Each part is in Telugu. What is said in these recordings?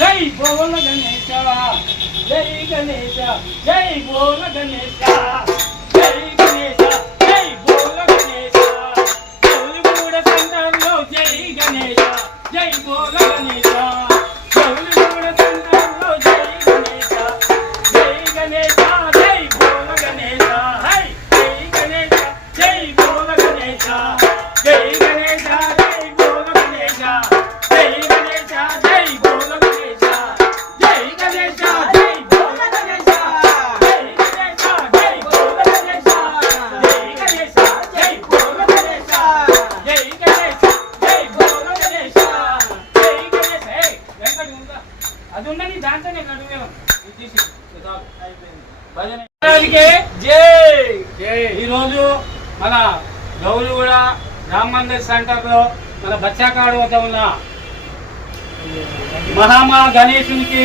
జై బోల గణేశ జై గణేశ జై బోల గణేశ జై గణేశ జై బోల గణేశ గౌలిగూడ సెంటర్లో జై గణేశ జై బోల గణేశ గౌలిగూడ సెంటర్లో జై గణేశ జై గణేశ జై బోల గణేశ హై జై గణేశ జై బోల గణేశ జై గణేశ జై బోల గణేశ జై గణేశ జై బోల గణేశ జై గణేశ జై బోల గణేశ జై గణేశ జై బోల గణేశ జై గణేశ జై బోల గణేశ జై గణేశ జై బోల గణేశ జై గణేశ ఏయ్ వెంకట ఉందా అది ఉన్నది దాంతోనే నడువేమో ఇది తీసి చాలు అయిపోయింది భజన రాజుకే జై జై ఈ రోజు మన గౌలిగూడ రామ్ మందిర్ సెంటర్లో మన బచ్చాకాడు వద్ద ఉన్న మహామా గణేశునికి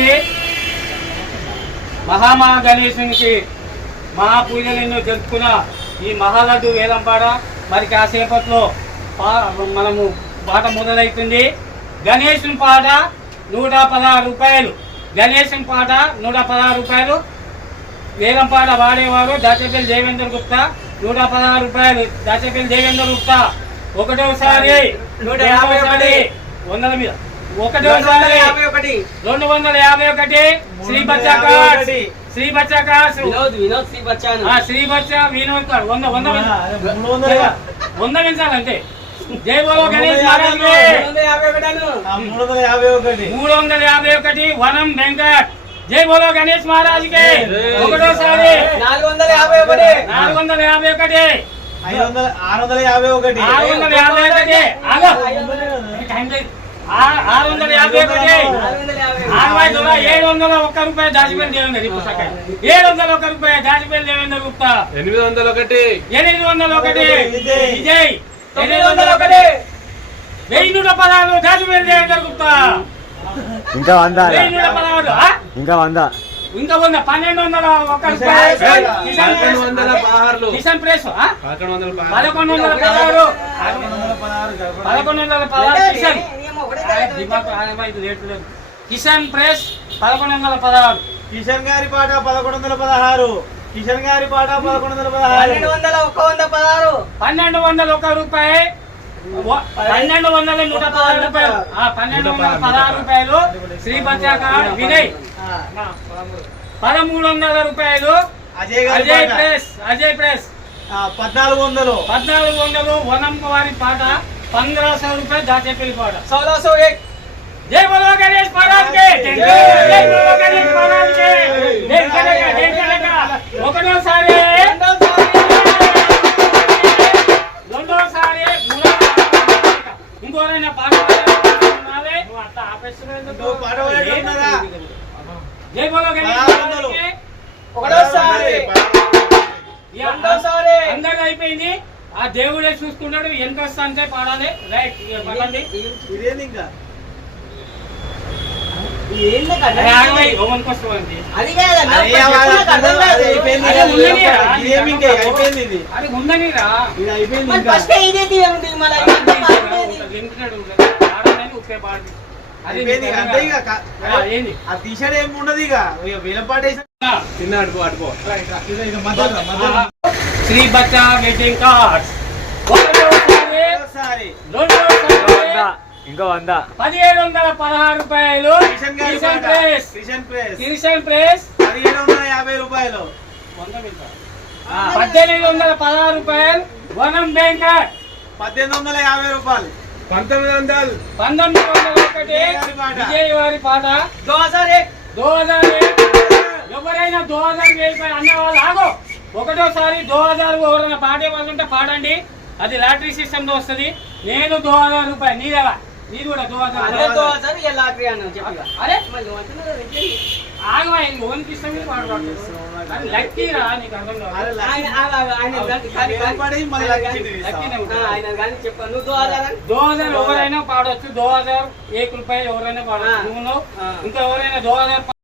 మహాపూజలు ఎన్నో జరుపుకున్న ఈ మహాలడ్డు వేలంపాట మరి కాసేపట్లో మనము పాట మొదలవుతుంది. గణేశుని పాట 116 రూపాయలు. గణేశుని పాట 116 రూపాయలు. వేలంపాట వాడేవారు దాచేపల్లి దేవేంద్ర గుప్తా 116 రూపాయలు. దాచేపల్లి దేవేంద్ర గుప్తా ఒకటోసారి 150 వందల మీద ఒకటోసారి 251 శ్రీ బచ్చా కార్డ్స్ శ్రీ బచ్చా కార్డ్స్ వినోద్ శ్రీ బచ్చా వినోద్ కార్డ్ 100 పెంచాలంటే. జై బోలో గణేష్ మహారాజ్ 351 వనం వెంకట్. జై బోలో గణేష్ మహారాజ్ కి ఒకటోసారి 451 651 701 రూపాయలు దాచిపల్లి దేవేంద్ర 701 రూపాయలు దాచిపల్లి దేవేంద్ర గుప్తా 801 విజయ్ 801 1116 దాచిపల్లి దేవేంద్ర గుప్తా ఇంకా 100 1201 కిషన్ ప్రెస్ 1116 కిషన్ ప్రెస్ 1116 కిషన్ గారి పాట 1116 కిషన్ గారి పాట 1116 1201 రూపాయి 1216 రూపాయలు. శ్రీ బచ్చా కార్డ్ వినయ్ 1300 రూపాయలు. అజయ్ ప్రెస్ 1400 వనం వారి పాట 1500 రూపాయలు. దాచేపల్లి పాట 1601. జై బోలో గణేష్ మహారాజ్ కి జై బోలో గణేష్ మహారాజ్ కి జై కనక ఒకటోసారి రెండోసారి ఇంకోరైనా పాట జై బోలో గణేష్ అందరూ అయిపోయింది. ఆ దేవుడే చూసుకున్నాడు. ఎంత వస్తా అంటే పాడాలి. రైట్ పడండి. తీసాడు ఏమి ఉండదు ఇక వేలపాట శ్రీ బచ్చా వెడ్డింగ్ కార్డ్స్ ఇంకా 100 1716 రూపాయలు. కిషన్ ప్రెస్ 1750 రూపాయలు. 1816 రూపాయలు. వనం వెంకట్ 1850 రూపాయలు. 1901 విజయ్ వారి పాట 2001. ఎవరైనా 2000 అన్నవాళ్ళు ఆగో. ఒకటోసారి 2000 ఎవరైనా పాడే వాళ్ళు ఉంటే పాడండి. అది లాటరీ సిస్టమ్ లో వస్తుంది. నేను 2000 రూపాయలు నీదేవా నీది కూడా 2000. అరే ఆగవా లోన్ తీసుకొని లక్కీ రా నీకు అర్థం కాదు. 2000 ఎవరైనా పాడవచ్చు. 2001 రూపాయలు ఎవరైనా పాడవచ్చు. నువ్వు ఇంకా ఎవరైనా 2000